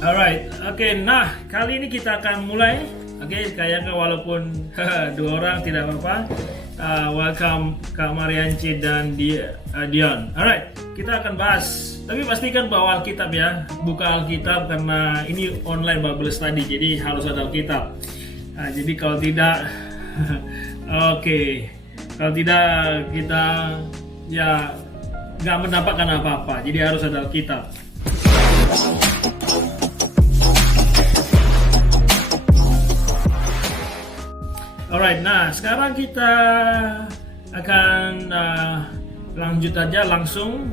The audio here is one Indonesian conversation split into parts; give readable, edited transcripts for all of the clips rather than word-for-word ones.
Alright, oke. Nah, kali ini kita akan mulai. Oke, kayaknya walaupun dua orang tidak apa-apa. Welcome Kak Marianci dan Dion. Alright, kita akan bahas. Tapi pastikan bawa Alkitab ya. Buka Alkitab karena ini online Bible study, jadi harus ada Alkitab. Jadi kalau tidak, oke. Kalau tidak kita ya nggak mendapatkan apa-apa. Jadi harus ada Alkitab. Alright, nah sekarang kita akan lanjut aja langsung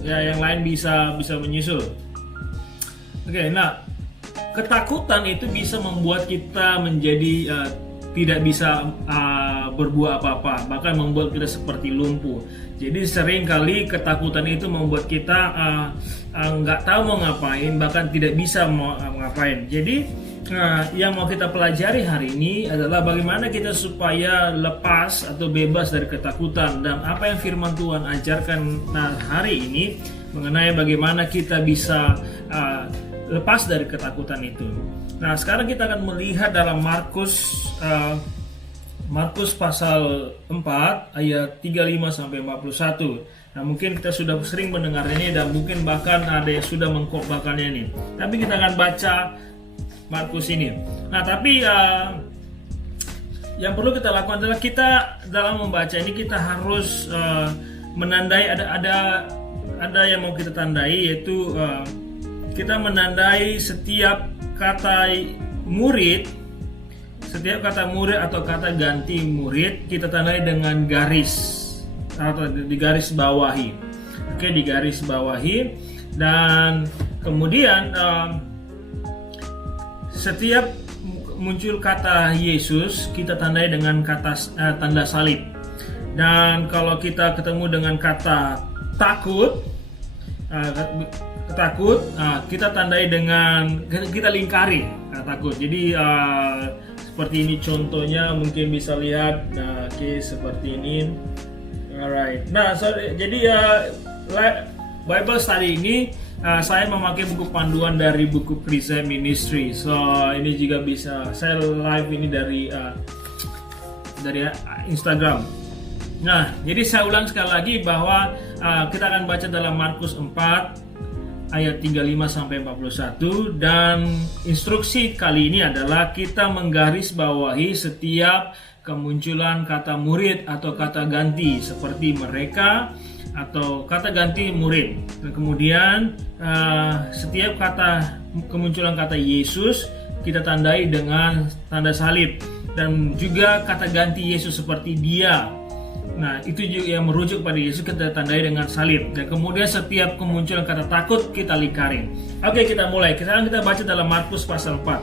ya, yang lain bisa menyusul. Oke, nah ketakutan itu bisa membuat kita menjadi tidak bisa berbuat apa-apa, bahkan membuat kita seperti lumpuh. Jadi sering kali ketakutan itu membuat kita nggak tahu mau ngapain, bahkan tidak bisa mau ngapain. Jadi yang mau kita pelajari hari ini adalah bagaimana kita supaya lepas atau bebas dari ketakutan, dan apa yang firman Tuhan ajarkan hari ini mengenai bagaimana kita bisa lepas dari ketakutan itu. Nah, sekarang kita akan melihat dalam Markus pasal 4 ayat 35 sampai 41. Nah, mungkin kita sudah sering mendengar ini dan mungkin bahkan ada yang sudah mengkhotbahkannya ini. Tapi kita akan baca Markus ini. Nah, tapi yang perlu kita lakukan adalah kita dalam membaca ini kita harus menandai, ada yang mau kita tandai, yaitu kita menandai setiap kata murid, atau kata ganti murid kita tandai dengan garis atau di garis bawahi. Oke, di garis bawahi. Dan kemudian setiap muncul kata Yesus kita tandai dengan tanda salib. Dan kalau kita ketemu dengan kata takut, kita tandai dengan, kita lingkari kata takut. Jadi seperti ini contohnya, mungkin bisa lihat. Nah, oke, seperti ini. Alright. Nah, jadi Bible study ini saya memakai buku panduan dari buku Precept Ministry. So ini juga bisa saya live ini dari Instagram. Nah, jadi saya ulang sekali lagi bahwa kita akan baca dalam Markus 4 ayat 35 sampai 41, dan instruksi kali ini adalah kita menggarisbawahi setiap kemunculan kata murid atau kata ganti seperti mereka atau kata ganti murid. Dan kemudian setiap kemunculan kata Yesus kita tandai dengan tanda salib, dan juga kata ganti Yesus seperti dia. Nah, itu juga yang merujuk pada Yesus kita tandai dengan salib. Dan kemudian setiap kemunculan kata takut kita lingkarin. Oke, kita mulai. Sekarang kita baca dalam Markus pasal 4.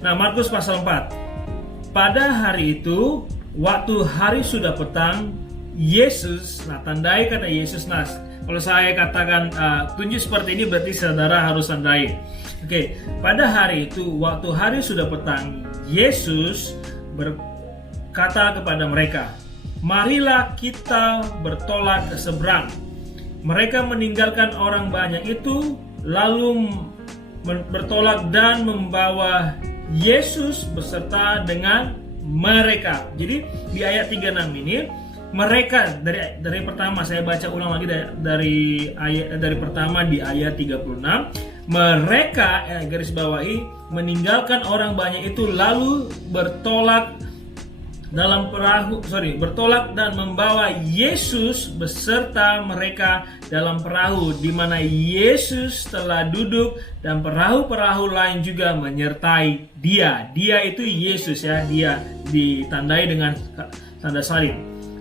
Nah, Markus pasal 4. Pada hari itu, waktu hari sudah petang, Yesus, nah tandai kata Yesus. Nah, kalau saya katakan tunjuk seperti ini berarti saudara harus tandai. Oke, pada hari itu, waktu hari sudah petang, Yesus berkata kepada mereka, "Marilah kita bertolak ke seberang." Mereka meninggalkan orang banyak itu, lalu bertolak dan membawa Yesus beserta dengan mereka. Jadi di ayat 36 ini, mereka dari pertama, saya baca ulang lagi dari pertama di ayat 36. Mereka garis bawahi meninggalkan orang banyak itu, lalu bertolak dan membawa Yesus beserta mereka dalam perahu, di mana Yesus telah duduk, dan perahu-perahu lain juga menyertai dia. Dia itu Yesus ya, dia ditandai dengan tanda salib.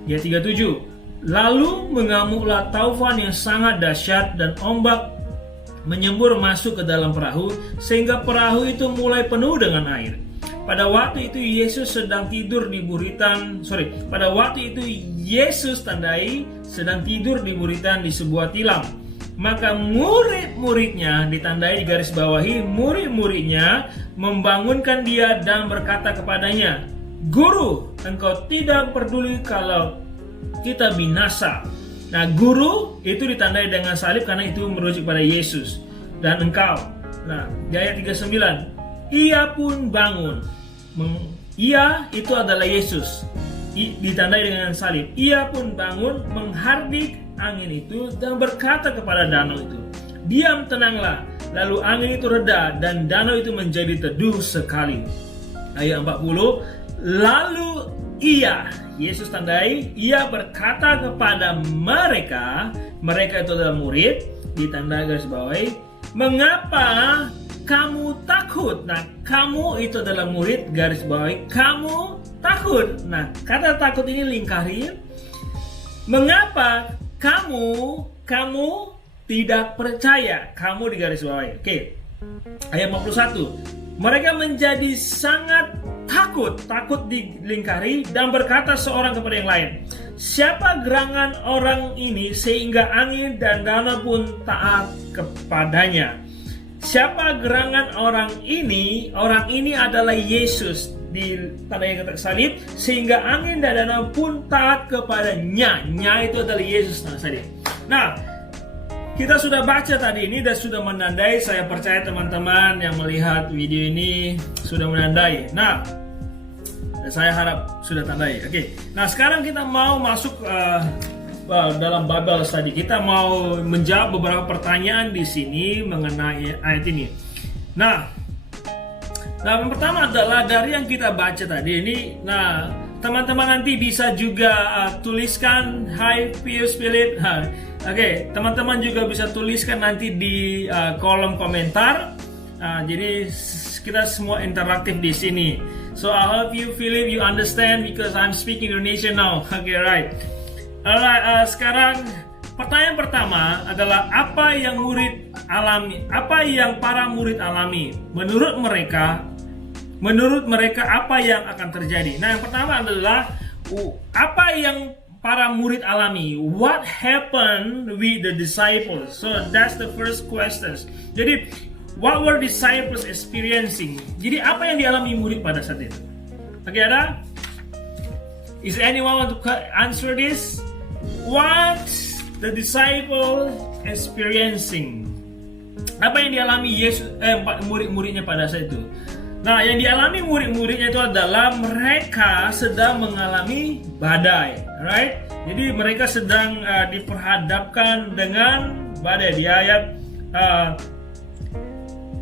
Ayat 37. Lalu mengamuklah taufan yang sangat dahsyat, dan ombak menyembur masuk ke dalam perahu, sehingga perahu itu mulai penuh dengan air. Pada waktu itu Yesus sedang tidur di buritan, sedang tidur di buritan di sebuah tilam. Maka murid-muridnya, ditandai di garis bawahi, murid-muridnya membangunkan dia dan berkata kepadanya, "Guru, engkau tidak peduli kalau kita binasa." Nah, guru itu ditandai dengan salib karena itu merujuk pada Yesus. dan engkau. Nah, di ayat 39, ia pun bangun. Ia itu adalah Yesus, ditandai dengan salib. Ia pun bangun, menghardik angin itu dan berkata kepada danau itu, diam, tenanglah. Lalu angin itu reda dan danau itu menjadi teduh sekali. Ayat 40, lalu Yesus tandai, ia berkata kepada mereka itu adalah murid, ditandai garis bawahi, mengapa kamu takut? Nah, kamu itu adalah murid, garis bawahi, kamu takut. Nah, kata takut ini lingkari, mengapa kamu tidak percaya? Kamu di garis bawahi. Oke. Ayat 51. Mereka menjadi sangat takut dilingkari dan berkata seorang kepada yang lain, siapa gerangan orang ini sehingga angin dan danau pun taat kepadanya? Siapa gerangan orang ini? Orang ini adalah Yesus, ditandai kata salib, sehingga angin dan danau pun taat kepadanya. Nya itu adalah Yesus tadi. Nah, kita sudah baca tadi ini dan sudah menandai. Saya percaya teman-teman yang melihat video ini sudah menandai. Nah, saya harap sudah tandai. Oke. Nah, sekarang kita mau masuk dalam Babel tadi. Kita mau menjawab beberapa pertanyaan di sini mengenai ayat ini. Nah, yang pertama adalah dari yang kita baca tadi ini. Nah, teman-teman nanti bisa juga tuliskan Hi Pius Philip. Oke, teman-teman juga bisa tuliskan nanti di kolom komentar. Jadi kita semua interaktif di sini. So I hope you Philip you understand because I'm speaking Indonesian now. Okay, right. Alright, sekarang pertanyaan pertama adalah apa yang para murid alami? Menurut mereka apa yang akan terjadi? Nah, yang pertama adalah apa yang para murid alami? What happened with the disciples? So that's the first question. Jadi, what were disciples experiencing? Jadi apa yang dialami murid pada saat itu? Oke, ada? Is anyone want to answer this? What the disciples experiencing? Apa yang dialami murid-muridnya pada saat itu? Nah, yang dialami murid-muridnya itu adalah mereka sedang mengalami badai, right? Jadi mereka sedang diperhadapkan dengan badai. Di ayat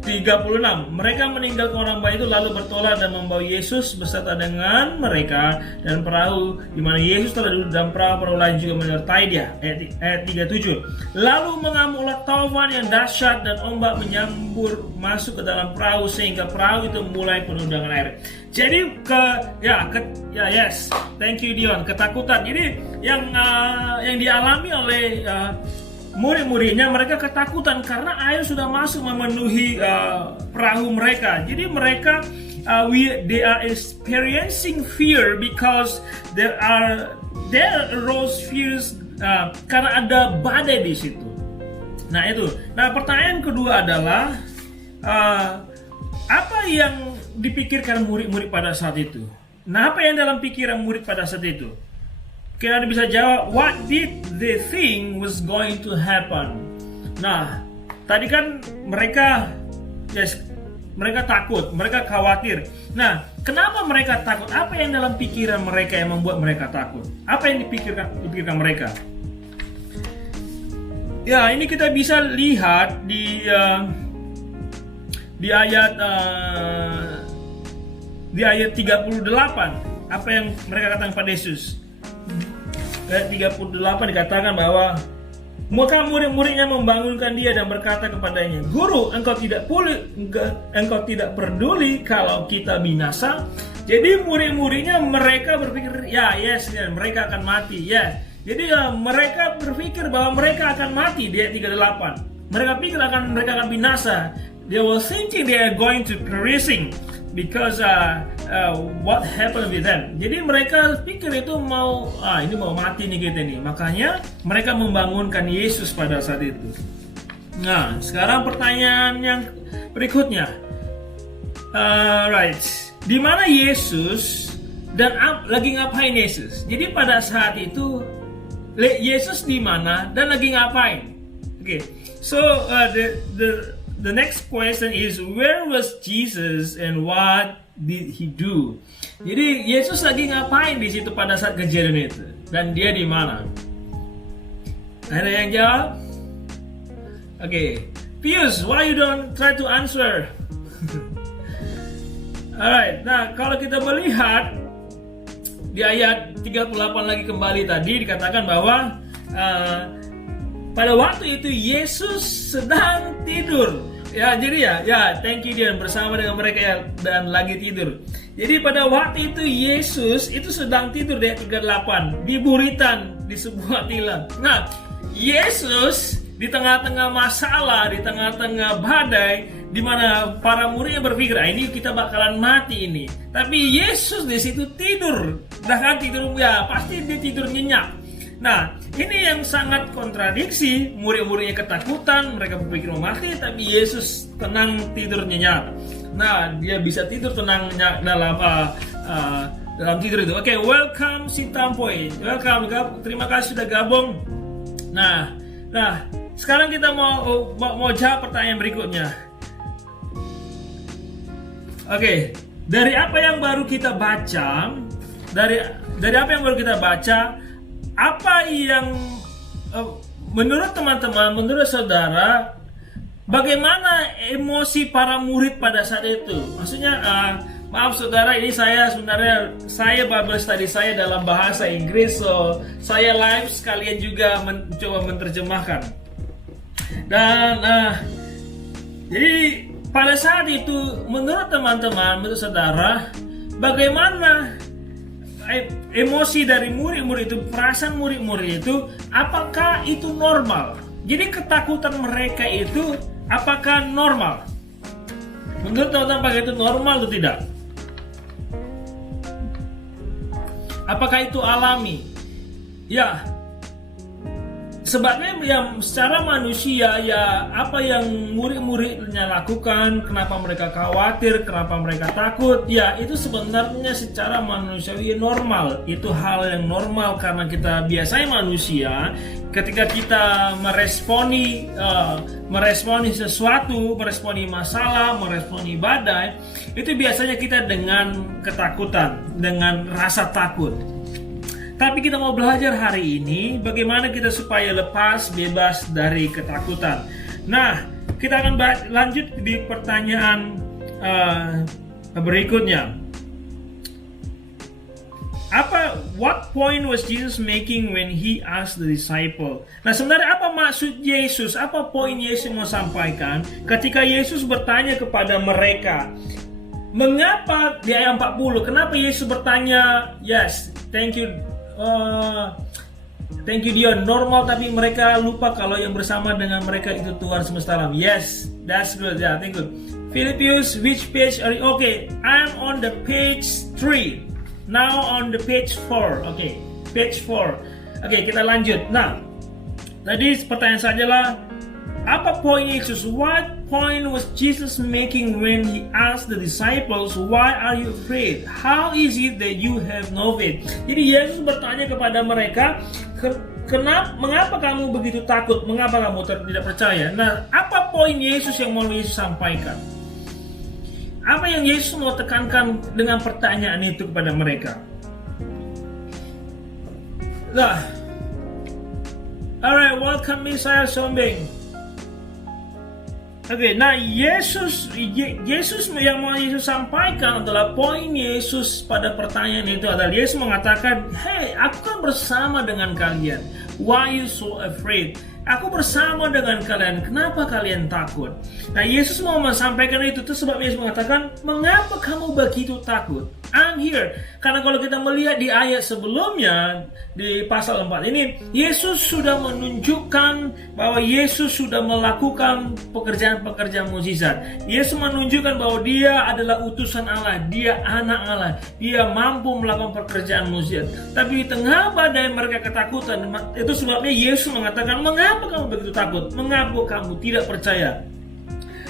36, mereka meninggalkan orang baik itu lalu bertolak dan membawa Yesus beserta dengan mereka dan perahu di mana Yesus telah duduk dan perahu lain juga menyertai dia. Ayat 37, lalu mengamuklah taufan yang dahsyat dan ombak menyambur masuk ke dalam perahu sehingga perahu itu mulai penuh dengan air. Jadi yes, thank you Dion, ketakutan. Jadi yang dialami oleh murid-muridnya, mereka ketakutan karena air sudah masuk memenuhi perahu mereka. Jadi mereka they are experiencing fear because there arose fears karena ada badai di situ. Nah itu. Nah, pertanyaan kedua adalah apa yang dipikirkan murid-murid pada saat itu? Nah, apa yang dalam pikiran murid pada saat itu? Kita bisa jawab, what did they think was going to happen? Nah, tadi kan mereka takut, mereka khawatir. Nah, kenapa mereka takut? Apa yang dalam pikiran mereka yang membuat mereka takut? Apa yang dipikirkan mereka? Ya, ini kita bisa lihat di ayat 38. Apa yang mereka katakan pada Yesus? Ayat 38 dikatakan bahwa maka murid-muridnya membangunkan dia dan berkata kepadanya, Guru, engkau tidak peduli kalau kita binasa. Jadi murid-muridnya mereka berpikir, mereka akan mati. Jadi mereka berpikir bahwa mereka akan mati di ayat 38. Mereka pikir mereka akan binasa. They were thinking they are going to perishing because what happened with them. Jadi mereka pikir itu mau mati nih kita nih. Makanya mereka membangunkan Yesus pada saat itu. Nah, sekarang pertanyaan yang berikutnya. Right. Di mana Yesus dan lagi ngapain Yesus? Jadi pada saat itu Yesus di mana dan lagi ngapain? Okay. So the next question is, where was Jesus and what did he do? Jadi Yesus lagi ngapain di situ pada saat kejadian itu, dan dia di mana? Ada yang jawab? Oke, Pius, why you don't try to answer? Alright, nah kalau kita melihat di ayat 38 lagi kembali tadi dikatakan bahwa pada waktu itu Yesus sedang tidur. Ya, jadi ya, thank you Dian, bersama dengan mereka ya, dan lagi tidur. Jadi pada waktu itu Yesus itu sedang tidur di ayat 38 di buritan di sebuah tilam. Nah, Yesus di tengah-tengah masalah, di tengah-tengah badai, di mana para muridnya berpikir, ini kita bakalan mati ini. Tapi Yesus di situ tidur, bahkan tidur ya pasti dia tidur nyenyak. Nah, ini yang sangat kontradiksi. Murid-muridnya ketakutan, mereka berpikir mau mati, tapi Yesus tenang tidur nyenyak. Nah, dia bisa tidur tenang nyenyak dalam tidur itu. Oke, welcome si Tampoy, welcome, terima kasih sudah gabung. Nah, sekarang kita mau jawab pertanyaan berikutnya. Oke, dari apa yang baru kita baca, dari apa yang baru kita baca, apa yang menurut teman-teman, menurut saudara, bagaimana emosi para murid pada saat itu? Maksudnya, maaf saudara, ini saya Bible study saya dalam bahasa Inggris, so saya live sekalian juga mencoba menerjemahkan. Dan jadi pada saat itu, menurut teman-teman, menurut saudara, bagaimana emosi dari murid-murid itu, perasaan murid-murid itu, apakah itu normal? Jadi ketakutan mereka itu apakah normal? Menurut teman-teman, apakah itu normal atau tidak? Apakah itu alami? Ya, sebabnya yang secara manusia ya apa yang murid-muridnya lakukan, kenapa mereka khawatir, kenapa mereka takut, ya itu sebenarnya secara manusiawi normal. Itu hal yang normal karena kita biasanya manusia ketika kita meresponi sesuatu, meresponi masalah, meresponi badai, itu biasanya kita dengan ketakutan, dengan rasa takut. Tapi kita mau belajar hari ini bagaimana kita supaya lepas, bebas dari ketakutan. Nah, kita akan lanjut di pertanyaan berikutnya. What point was Jesus making when he asked the disciple? Nah, sebenarnya apa maksud Yesus? Apa poin Yesus mau sampaikan ketika Yesus bertanya kepada mereka? Mengapa di ayat 40? Kenapa Yesus bertanya? Yes, thank you Dion. Normal tapi mereka lupa kalau yang bersama dengan mereka itu Tuhan semesta alam. Yes, that's good. Yeah, thank you. Philippians, which page are you? Okay, I'm on the page 3. Now on the page 4. Okay, page 4. Okay, kita lanjut. Nah, tadi pertanyaan sajalah, apa poin Yesus? What point was Jesus making when he asked the disciples, why are you afraid? How is it that you have no faith? Jadi Yesus bertanya kepada mereka, mengapa kamu begitu takut? Mengapa kamu tidak percaya? Nah, apa poin Yesus yang mau Yesus sampaikan? Apa yang Yesus mau tekankan dengan pertanyaan itu kepada mereka? Nah, alright, welcome Messiah Sombeng. Oke, nah Yesus yang mau Yesus sampaikan adalah poin Yesus pada pertanyaan itu adalah Yesus mengatakan, hey, aku kan bersama dengan kalian. Why you so afraid? Aku bersama dengan kalian. Kenapa kalian takut? Nah, Yesus mau menyampaikan itu sebab Yesus mengatakan, mengapa kamu begitu takut? I'm here. Karena kalau kita melihat di ayat sebelumnya, di pasal 4 ini, Yesus sudah menunjukkan bahwa Yesus sudah melakukan pekerjaan-pekerjaan mukjizat. Yesus menunjukkan bahwa dia adalah utusan Allah, dia anak Allah, dia mampu melakukan pekerjaan mukjizat. Tapi di tengah badai mereka ketakutan, itu sebabnya Yesus mengatakan, mengapa kamu begitu takut? Mengapa kamu tidak percaya?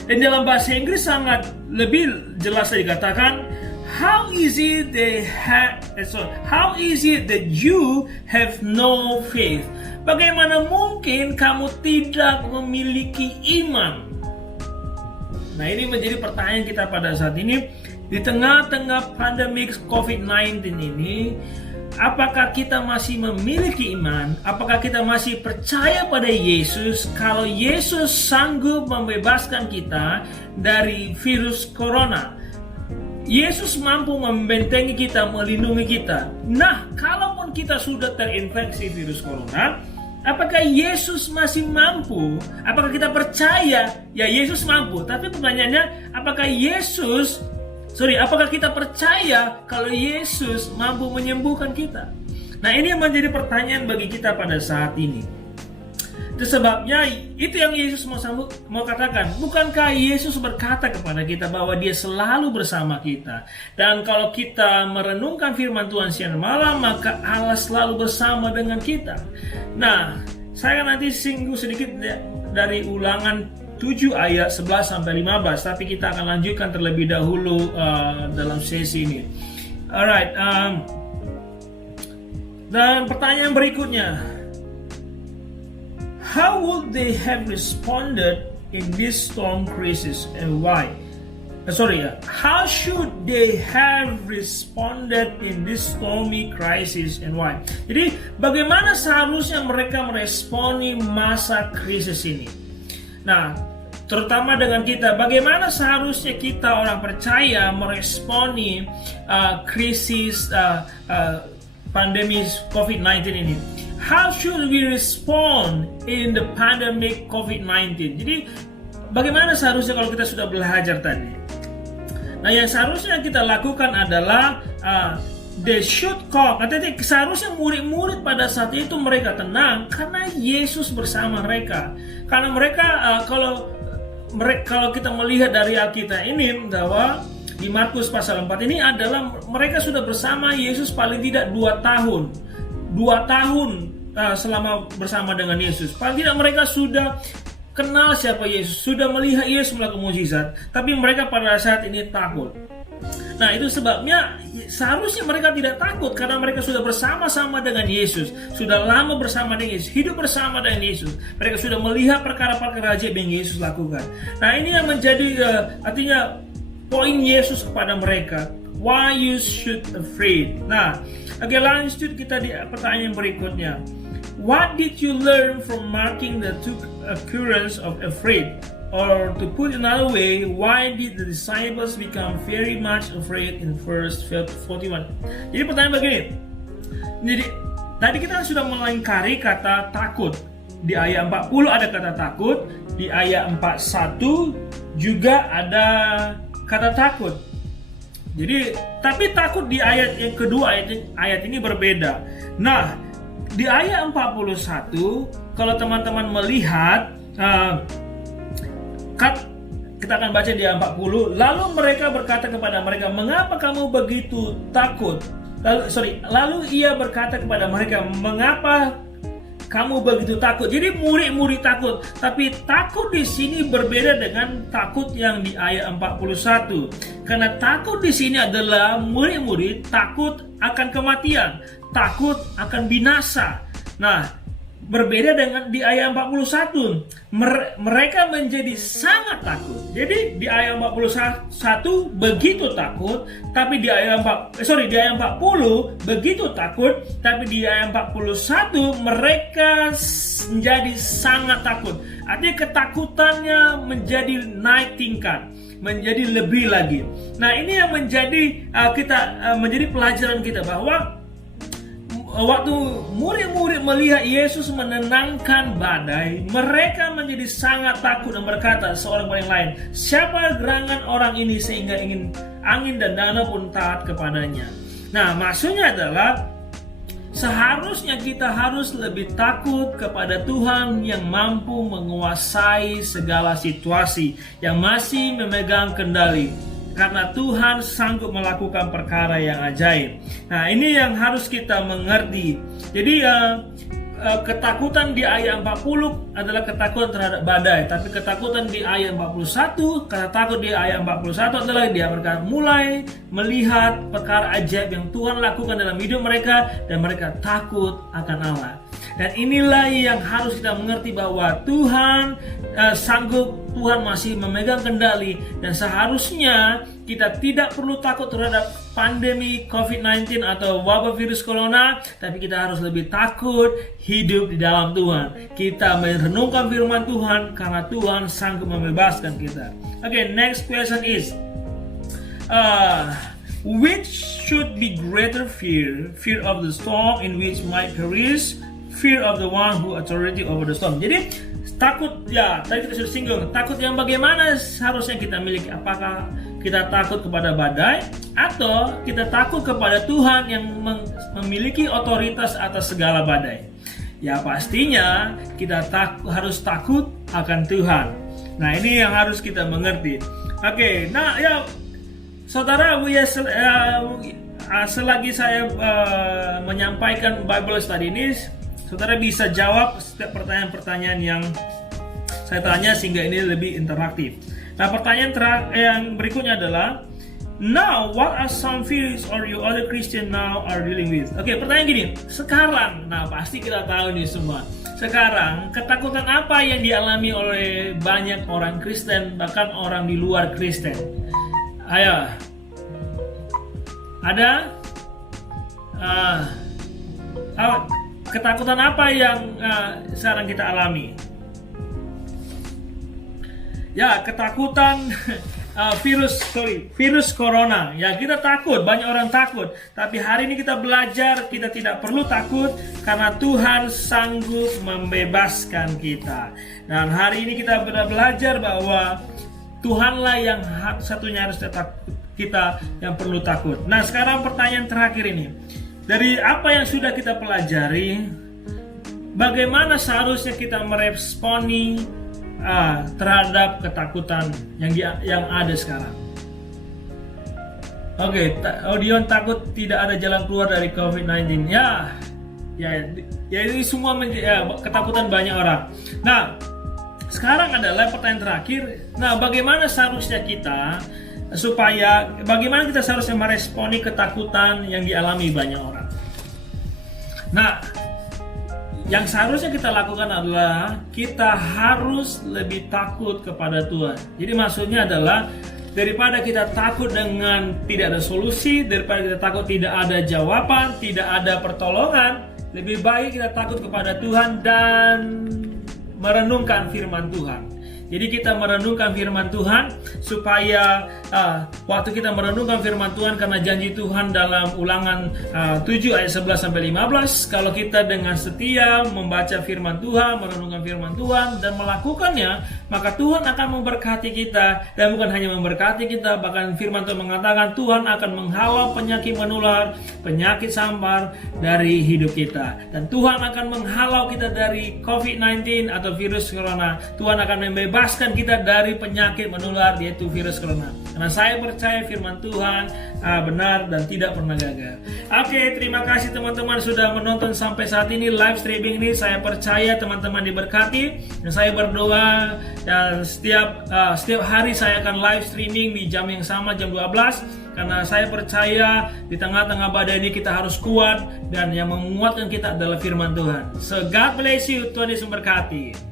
Dan dalam bahasa Inggris sangat lebih jelas dikatakan, how is it that you have no faith? Bagaimana mungkin kamu tidak memiliki iman? Nah, ini menjadi pertanyaan kita pada saat ini. Di tengah-tengah pandemi COVID-19 ini, apakah kita masih memiliki iman? Apakah kita masih percaya pada Yesus kalau Yesus sanggup membebaskan kita dari virus corona? Yesus mampu membentengi kita, melindungi kita. Nah, kalaupun kita sudah terinfeksi virus corona, apakah Yesus masih mampu? Apakah kita percaya ya Yesus mampu? Tapi pertanyaannya, apakah kita percaya kalau Yesus mampu menyembuhkan kita? Nah, ini yang menjadi pertanyaan bagi kita pada saat ini. Itu sebabnya itu yang Yesus mau katakan. Bukankah Yesus berkata kepada kita bahwa Dia selalu bersama kita? Dan kalau kita merenungkan firman Tuhan siang malam, maka Allah selalu bersama dengan kita. Nah, saya nanti singgung sedikit dari Ulangan 7 ayat 11 sampai 15, tapi kita akan lanjutkan terlebih dahulu dalam sesi ini. Alright, dan pertanyaan berikutnya, how would they have responded in this storm crisis and why? How should they have responded in this stormy crisis and why? Jadi, bagaimana seharusnya mereka meresponi masa krisis ini? Nah, terutama dengan kita, bagaimana seharusnya kita orang percaya meresponi krisis pandemi COVID-19 ini? How should we respond in the pandemic COVID-19? Jadi, bagaimana seharusnya kalau kita sudah belajar tadi? Nah, yang seharusnya kita lakukan adalah they should calm. Artinya seharusnya murid-murid pada saat itu mereka tenang karena Yesus bersama mereka. Karena mereka kalau kita melihat dari Alkitab ini bahwa di Markus pasal 4 ini adalah mereka sudah bersama Yesus paling tidak 2 tahun. 2 tahun selama bersama dengan Yesus. Paling tidak mereka sudah kenal siapa Yesus, sudah melihat Yesus melakukan mukjizat, tapi mereka pada saat ini takut. Nah, itu sebabnya seharusnya mereka tidak takut karena mereka sudah bersama-sama dengan Yesus, sudah lama bersama dengan Yesus, hidup bersama dengan Yesus. Mereka sudah melihat perkara-perkara ajaib yang Yesus lakukan. Nah, ini yang menjadi artinya poin Yesus kepada mereka. Why you should afraid? Nah, oke, lanjut kita di pertanyaan berikutnya. What did you learn from marking the two occurrence of afraid? Or to put another way, why did the disciples become very much afraid in verse 41? Jadi pertanyaan begini. Jadi tadi kita sudah melingkari kata takut. Di ayat 40 ada kata takut, di ayat 41 juga ada kata takut. Jadi tapi takut di ayat yang kedua, ayat ini berbeda. Nah, di ayat 41 kalau teman-teman melihat kita akan baca di ayat 40. Lalu mereka berkata kepada mereka, "Mengapa kamu begitu takut?" Lalu ia berkata kepada mereka, "Mengapa kamu begitu takut?" Jadi murid-murid takut, tapi takut di sini berbeda dengan takut yang di ayat 41. Karena takut di sini adalah murid-murid takut akan kematian, takut akan binasa. Nah, berbeda dengan di ayat 41. Mereka menjadi sangat takut. Jadi di ayat 41 begitu takut, tapi di ayat 40 begitu takut, tapi di ayat 41 mereka menjadi sangat takut. Artinya ketakutannya menjadi naik tingkat, menjadi lebih lagi. Nah, ini yang menjadi menjadi pelajaran kita bahwa waktu murid-murid melihat Yesus menenangkan badai, mereka menjadi sangat takut dan berkata seorang pada yang lain, "Siapa gerangan orang ini sehingga angin dan danau pun taat kepadanya?" Nah, maksudnya adalah seharusnya kita harus lebih takut kepada Tuhan yang mampu menguasai segala situasi, yang masih memegang kendali. Karena Tuhan sanggup melakukan perkara yang ajaib. Nah, ini yang harus kita mengerti. Jadi ketakutan di ayat 40 adalah ketakutan terhadap badai. Tapi ketakutan di ayat 41, kata takut di ayat 41 adalah dia mereka mulai melihat perkara ajaib yang Tuhan lakukan dalam hidup mereka, dan mereka takut akan Allah. Dan inilah yang harus kita mengerti bahwa Tuhan sanggup, Tuhan masih memegang kendali, dan seharusnya kita tidak perlu takut terhadap pandemi COVID-19 atau wabah virus corona, tapi kita harus lebih takut hidup di dalam Tuhan. Kita merenungkan firman Tuhan karena Tuhan sanggup membebaskan kita. Okay, next question is, which should be greater fear? Fear of the storm in which might perish, fear of the one who authority over the storm. Jadi takut, ya tadi kita sudah singgung, takut yang bagaimana seharusnya kita miliki? Apakah kita takut kepada badai atau kita takut kepada Tuhan yang memiliki otoritas atas segala badai? Ya pastinya kita harus takut akan Tuhan. Nah ini yang harus kita mengerti. Oke, nah ya saudara, selagi saya menyampaikan Bible Study ini, saudara bisa jawab setiap pertanyaan-pertanyaan yang saya tanya sehingga ini lebih interaktif. Nah, pertanyaan yang berikutnya adalah, now what are some fears or you other Christian now are dealing with? Oke, pertanyaan gini, sekarang, nah pasti kita tahu nih semua, sekarang ketakutan apa yang dialami oleh banyak orang Kristen, bahkan orang di luar Kristen? Ayo, ada ketakutan apa yang sekarang kita alami? Ya, ketakutan virus corona. Ya, kita takut, banyak orang takut. Tapi hari ini kita belajar, kita tidak perlu takut karena Tuhan sanggup membebaskan kita. Dan hari ini kita belajar bahwa Tuhanlah yang satunya harus kita yang perlu takut. Nah, sekarang pertanyaan terakhir ini. Dari apa yang sudah kita pelajari, bagaimana seharusnya kita meresponi terhadap ketakutan yang ada sekarang? Oke, Odion takut tidak ada jalan keluar dari COVID-19. Ya ini semua ketakutan banyak orang. Nah, sekarang adalah pertanyaan terakhir. Nah, bagaimana seharusnya kita seharusnya meresponi ketakutan yang dialami banyak orang? Nah, yang seharusnya kita lakukan adalah kita harus lebih takut kepada Tuhan. Jadi maksudnya adalah daripada kita takut dengan tidak ada solusi, daripada kita takut tidak ada jawaban, tidak ada pertolongan, lebih baik kita takut kepada Tuhan dan merenungkan firman Tuhan. Jadi kita merenungkan firman Tuhan supaya waktu kita merenungkan firman Tuhan, karena janji Tuhan dalam Ulangan 7 ayat 11 sampai 15, kalau kita dengan setia membaca firman Tuhan, merenungkan firman Tuhan dan melakukannya, maka Tuhan akan memberkati kita. Dan bukan hanya memberkati kita, bahkan firman Tuhan mengatakan Tuhan akan menghalau penyakit menular, penyakit sampar dari hidup kita. Dan Tuhan akan menghalau kita dari COVID-19 atau virus corona. Tuhan akan membebaskan kita dari penyakit menular, yaitu virus corona. Karena saya percaya firman Tuhan benar dan tidak pernah gagal. Oke, terima kasih teman-teman sudah menonton sampai saat ini live streaming ini. Saya percaya teman-teman diberkati, dan saya berdoa dan setiap hari saya akan live streaming di jam yang sama, jam 12. Karena saya percaya di tengah-tengah badai ini kita harus kuat, dan yang menguatkan kita adalah firman Tuhan. So God bless you, Tuhan Yesus memberkati.